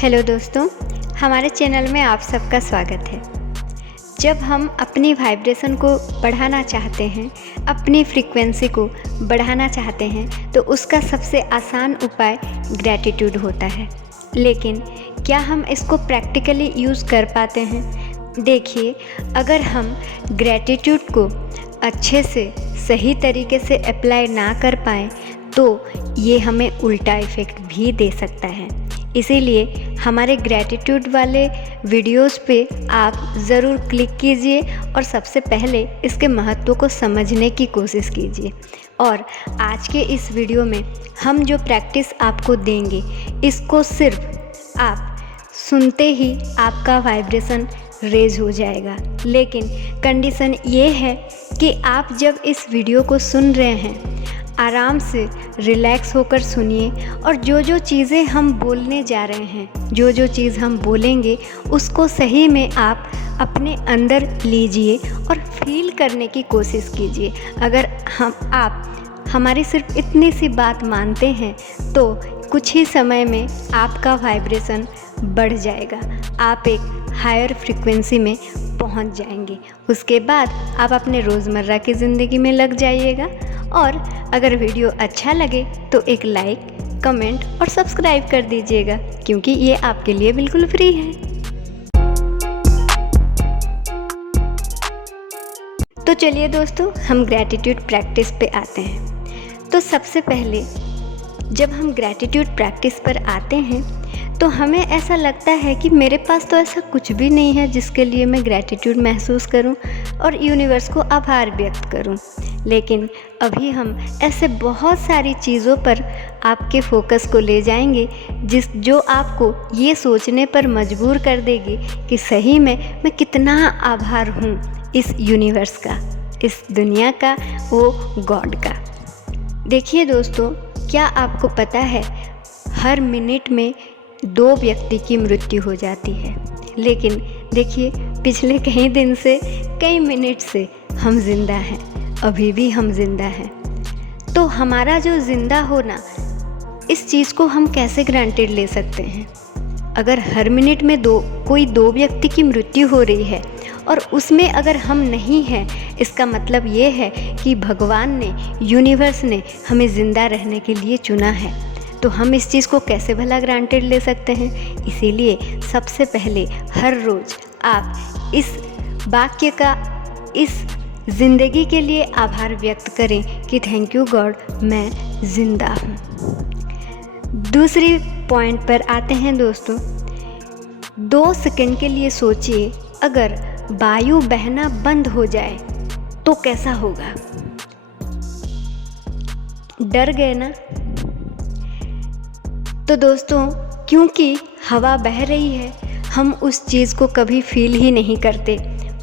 Hello दोस्तों, हमारे channel में आप सबका स्वागत है। जब हम अपनी वाइब्रेशन को बढ़ाना चाहते हैं, अपनी फ्रीक्वेंसी को बढ़ाना चाहते हैं, तो उसका सबसे आसान उपाय ग्रैटिट्यूड होता है। लेकिन क्या हम इसको प्रैक्टिकली यूज़ कर पाते हैं? देखिए, अगर हम ग्रैटिट्यूड को अच्छे से सही तरीके से अप्लाई ना कर पाएँ तो ये हमें उल्टा इफ़ेक्ट भी दे सकता है। इसीलिए हमारे ग्रैटिट्यूड वाले वीडियोस पे आप ज़रूर क्लिक कीजिए और सबसे पहले इसके महत्व को समझने की कोशिश कीजिए। और आज के इस वीडियो में हम जो प्रैक्टिस आपको देंगे, इसको सिर्फ आप सुनते ही आपका वाइब्रेशन रेज हो जाएगा। लेकिन कंडीशन ये है कि आप जब इस वीडियो को सुन रहे हैं, आराम से रिलैक्स होकर सुनिए और जो जो चीज़ें हम बोलने जा रहे हैं, जो जो चीज़ हम बोलेंगे, उसको सही में आप अपने अंदर लीजिए और फील करने की कोशिश कीजिए। अगर आप हमारी सिर्फ इतनी सी बात मानते हैं तो कुछ ही समय में आपका वाइब्रेशन बढ़ जाएगा, आप एक हायर फ्रीक्वेंसी में पहुंच जाएंगे। उसके बाद आप अपने रोज़मर्रा की ज़िंदगी में लग जाइएगा। और अगर वीडियो अच्छा लगे तो एक लाइक, कमेंट और सब्सक्राइब कर दीजिएगा, क्योंकि ये आपके लिए बिल्कुल फ्री है। तो चलिए दोस्तों, हम ग्रैटिट्यूड प्रैक्टिस पे आते हैं। तो सबसे पहले जब हम ग्रैटिट्यूड प्रैक्टिस पर आते हैं तो हमें ऐसा लगता है कि मेरे पास तो ऐसा कुछ भी नहीं है जिसके लिए मैं ग्रैटिट्यूड महसूस करूं और यूनिवर्स को आभार व्यक्त करूं। लेकिन अभी हम ऐसे बहुत सारी चीज़ों पर आपके फोकस को ले जाएंगे जो आपको ये सोचने पर मजबूर कर देगी कि सही में मैं कितना आभार हूँ इस यूनिवर्स का, इस दुनिया का, वो गॉड का। देखिए दोस्तों, क्या आपको पता है हर मिनट में 2 व्यक्ति की मृत्यु हो जाती है। लेकिन देखिए, पिछले कई दिन से, कई मिनट से हम जिंदा हैं, अभी भी हम जिंदा हैं। तो हमारा जो जिंदा होना, इस चीज़ को हम कैसे ग्रांटेड ले सकते हैं? अगर हर मिनट में कोई 2 व्यक्ति की मृत्यु हो रही है और उसमें अगर हम नहीं हैं, इसका मतलब ये है कि भगवान ने, यूनिवर्स ने हमें ज़िंदा रहने के लिए चुना है। तो हम इस चीज़ को कैसे भला ग्रांटेड ले सकते हैं? इसीलिए सबसे पहले हर रोज़ आप इस वाक्य का, इस ज़िंदगी के लिए आभार व्यक्त करें कि थैंक यू गॉड, मैं ज़िंदा हूँ। दूसरी पॉइंट पर आते हैं दोस्तों। 2 सेकंड के लिए सोचिए, अगर वायु बहना बंद हो जाए तो कैसा होगा? डर गए ना? तो दोस्तों, क्योंकि हवा बह रही है, हम उस चीज़ को कभी फील ही नहीं करते,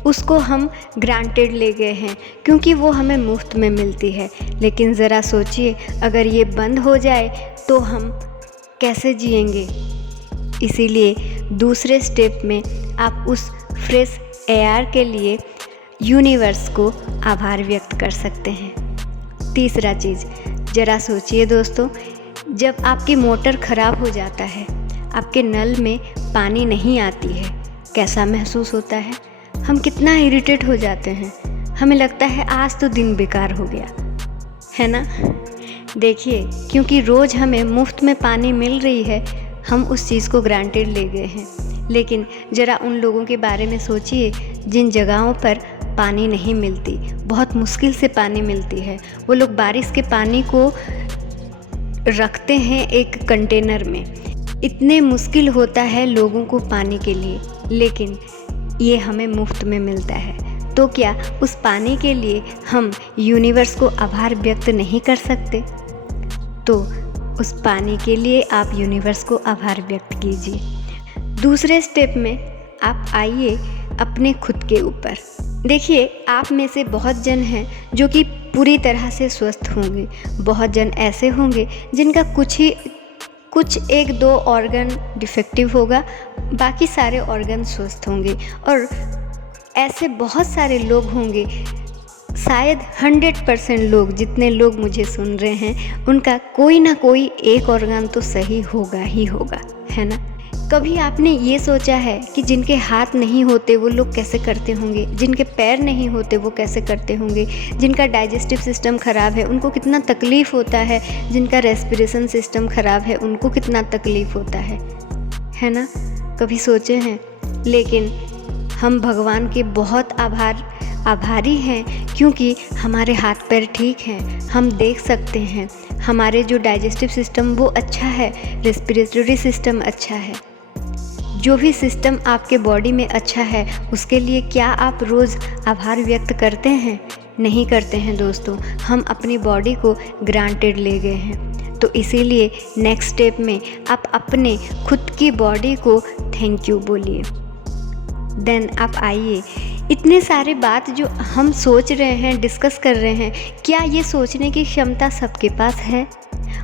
उसको हम ग्रांटेड ले गए हैं क्योंकि वो हमें मुफ्त में मिलती है। लेकिन ज़रा सोचिए, अगर ये बंद हो जाए तो हम कैसे जिएंगे? इसीलिए दूसरे स्टेप में आप उस फ्रेश एयर के लिए यूनिवर्स को आभार व्यक्त कर सकते हैं। तीसरा चीज़, ज़रा सोचिए दोस्तों, जब आपकी मोटर ख़राब हो जाता है, आपके नल में पानी नहीं आती है, कैसा महसूस होता है? हम कितना इरिटेट हो जाते हैं, हमें लगता है आज तो दिन बेकार हो गया, है ना? देखिए, क्योंकि रोज़ हमें मुफ्त में पानी मिल रही है, हम उस चीज़ को ग्रांटेड ले गए हैं। लेकिन ज़रा उन लोगों के बारे में सोचिए जिन जगहों पर पानी नहीं मिलती, बहुत मुश्किल से पानी मिलती है। वो लोग बारिश के पानी को रखते हैं एक कंटेनर में, इतने मुश्किल होता है लोगों को पानी के लिए, लेकिन ये हमें मुफ्त में मिलता है। तो क्या उस पानी के लिए हम यूनिवर्स को आभार व्यक्त नहीं कर सकते? तो उस पानी के लिए आप यूनिवर्स को आभार व्यक्त कीजिए। दूसरे स्टेप में आप आइए अपने खुद के ऊपर। देखिए, आप में से बहुत जन हैं जो कि पूरी तरह से स्वस्थ होंगे, बहुत जन ऐसे होंगे जिनका कुछ 1-2 ऑर्गन डिफेक्टिव होगा, बाकी सारे ऑर्गन स्वस्थ होंगे। और ऐसे बहुत सारे लोग होंगे, शायद 100% लोग, जितने लोग मुझे सुन रहे हैं, उनका कोई ना कोई एक ऑर्गन तो सही होगा ही होगा, है ना? कभी आपने ये सोचा है कि जिनके हाथ नहीं होते वो लोग कैसे करते होंगे, जिनके पैर नहीं होते वो कैसे करते होंगे, जिनका डाइजेस्टिव सिस्टम ख़राब है उनको कितना तकलीफ़ होता है, जिनका रेस्पिरेशन सिस्टम ख़राब है उनको कितना तकलीफ़ होता है ना? कभी सोचे हैं? लेकिन हम भगवान के बहुत आभारी हैं क्योंकि हमारे हाथ पैर ठीक हैं, हम देख सकते हैं, हमारे जो डाइजेस्टिव सिस्टम वो अच्छा है, रेस्पिरेटरी सिस्टम अच्छा है। जो भी सिस्टम आपके बॉडी में अच्छा है उसके लिए क्या आप रोज़ आभार व्यक्त करते हैं? नहीं करते हैं दोस्तों। हम अपनी बॉडी को ग्रांटेड ले गए हैं। तो इसीलिए नेक्स्ट स्टेप में आप अपने खुद की बॉडी को थैंक यू बोलिए। देन आप आइए, इतने सारे बात जो हम सोच रहे हैं, डिस्कस कर रहे हैं, क्या ये सोचने की क्षमता सबके पास है?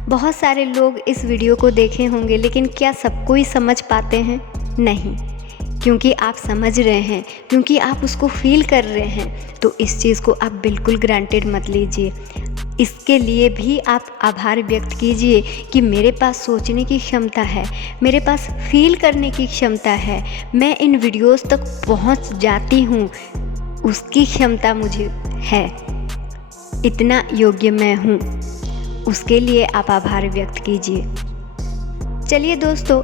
बहुत सारे लोग इस वीडियो को देखे होंगे लेकिन क्या सब कोई समझ पाते हैं? नहीं, क्योंकि आप समझ रहे हैं, क्योंकि आप उसको फील कर रहे हैं, तो इस चीज़ को आप बिल्कुल ग्रांटेड मत लीजिए। इसके लिए भी आप आभार व्यक्त कीजिए कि मेरे पास सोचने की क्षमता है, मेरे पास फील करने की क्षमता है, मैं इन वीडियोस तक पहुंच जाती हूं, उसकी क्षमता मुझे है, इतना योग्य मैं हूं। उसके लिए आप आभार व्यक्त कीजिए। चलिए दोस्तों,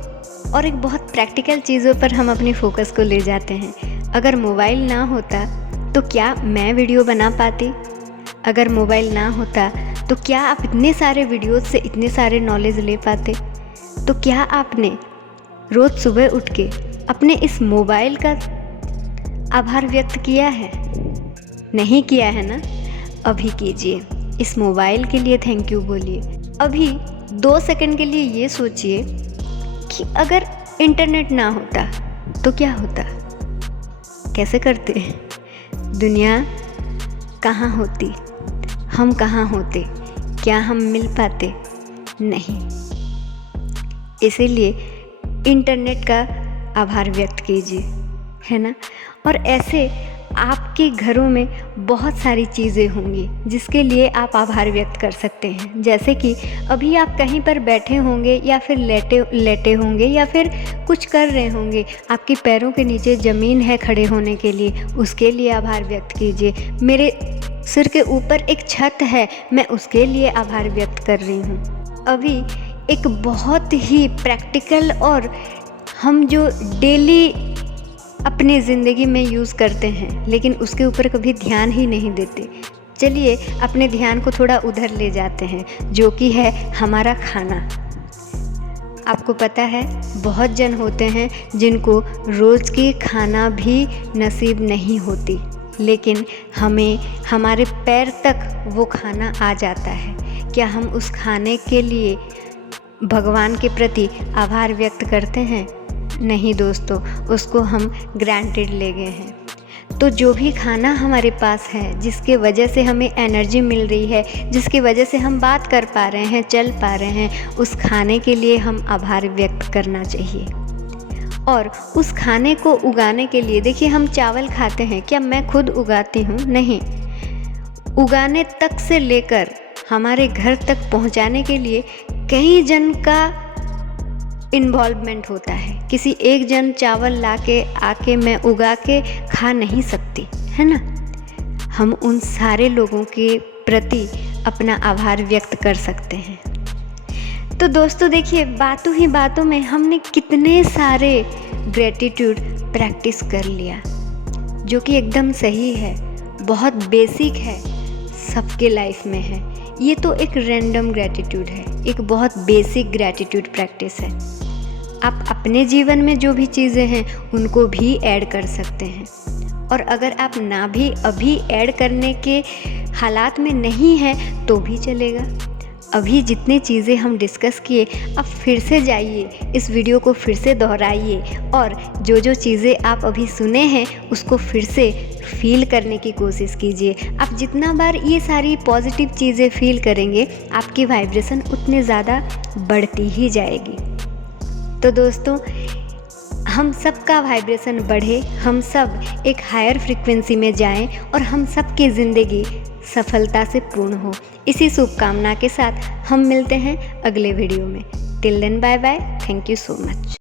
और एक बहुत प्रैक्टिकल चीज़ों पर हम अपनी फोकस को ले जाते हैं। अगर मोबाइल ना होता तो क्या मैं वीडियो बना पाती? अगर मोबाइल ना होता तो क्या आप इतने सारे वीडियोस से इतने सारे नॉलेज ले पाते? तो क्या आपने रोज़ सुबह उठ के अपने इस मोबाइल का आभार व्यक्त किया है? नहीं किया है ना? अभी कीजिए। इस मोबाइल के लिए थैंक यू बोलिए। अभी 2 सेकंड के लिए ये सोचिए कि अगर इंटरनेट ना होता तो क्या होता? कैसे करते? दुनिया कहाँ होती? हम कहाँ होते? क्या हम मिल पाते? नहीं। इसीलिए इंटरनेट का आभार व्यक्त कीजिए, है ना? और ऐसे आपके घरों में बहुत सारी चीज़ें होंगी जिसके लिए आप आभार व्यक्त कर सकते हैं। जैसे कि अभी आप कहीं पर बैठे होंगे या फिर लेटे होंगे या फिर कुछ कर रहे होंगे, आपके पैरों के नीचे ज़मीन है खड़े होने के लिए, उसके लिए आभार व्यक्त कीजिए। मेरे सिर के ऊपर एक छत है, मैं उसके लिए आभार व्यक्त कर रही हूँ। अभी एक बहुत ही प्रैक्टिकल और हम जो डेली अपनी ज़िंदगी में यूज़ करते हैं लेकिन उसके ऊपर कभी ध्यान ही नहीं देते। चलिए अपने ध्यान को थोड़ा उधर ले जाते हैं, जो कि है हमारा खाना। आपको पता है बहुत जन होते हैं जिनको रोज़ की खाना भी नसीब नहीं होती, लेकिन हमें हमारे पैर तक वो खाना आ जाता है। क्या हम उस खाने के लिए भगवान के प्रति आभार व्यक्त करते हैं? नहीं दोस्तों, उसको हम ग्रांटेड ले गए हैं। तो जो भी खाना हमारे पास है, जिसके वजह से हमें एनर्जी मिल रही है, जिसकी वजह से हम बात कर पा रहे हैं, चल पा रहे हैं, उस खाने के लिए हम आभार व्यक्त करना चाहिए। और उस खाने को उगाने के लिए, देखिए हम चावल खाते हैं, क्या मैं खुद उगाती हूँ? नहीं। उगाने तक से लेकर हमारे घर तक पहुँचाने के लिए कई जन का इन्वॉल्वमेंट होता है। किसी एक जन चावल लाके आके मैं उगा के खा नहीं सकती, है ना? हम उन सारे लोगों के प्रति अपना आभार व्यक्त कर सकते हैं। तो दोस्तों देखिए, बातों ही बातों में हमने कितने सारे ग्रेटिट्यूड प्रैक्टिस कर लिया, जो कि एकदम सही है, बहुत बेसिक है, सबके लाइफ में है। ये तो एक रैंडम ग्रैटिट्यूड है, एक बहुत बेसिक ग्रैटिट्यूड प्रैक्टिस है। आप अपने जीवन में जो भी चीज़ें हैं उनको भी ऐड कर सकते हैं। और अगर आप ना भी अभी ऐड करने के हालात में नहीं हैं तो भी चलेगा। अभी जितनी चीज़ें हम डिस्कस किए, अब फिर से जाइए, इस वीडियो को फिर से दोहराइए और जो जो चीज़ें आप अभी सुने हैं उसको फिर से फील करने की कोशिश कीजिए। आप जितना बार ये सारी पॉजिटिव चीज़ें फील करेंगे, आपकी वाइब्रेशन उतने ज़्यादा बढ़ती ही जाएगी। तो दोस्तों, हम सब का वाइब्रेशन बढ़े, हम सब एक हायर फ्रीक्वेंसी में जाएं और हम सब की ज़िंदगी सफलता से पूर्ण हो। इसी शुभकामना के साथ हम मिलते हैं अगले वीडियो में। Till then bye bye, thank you so much.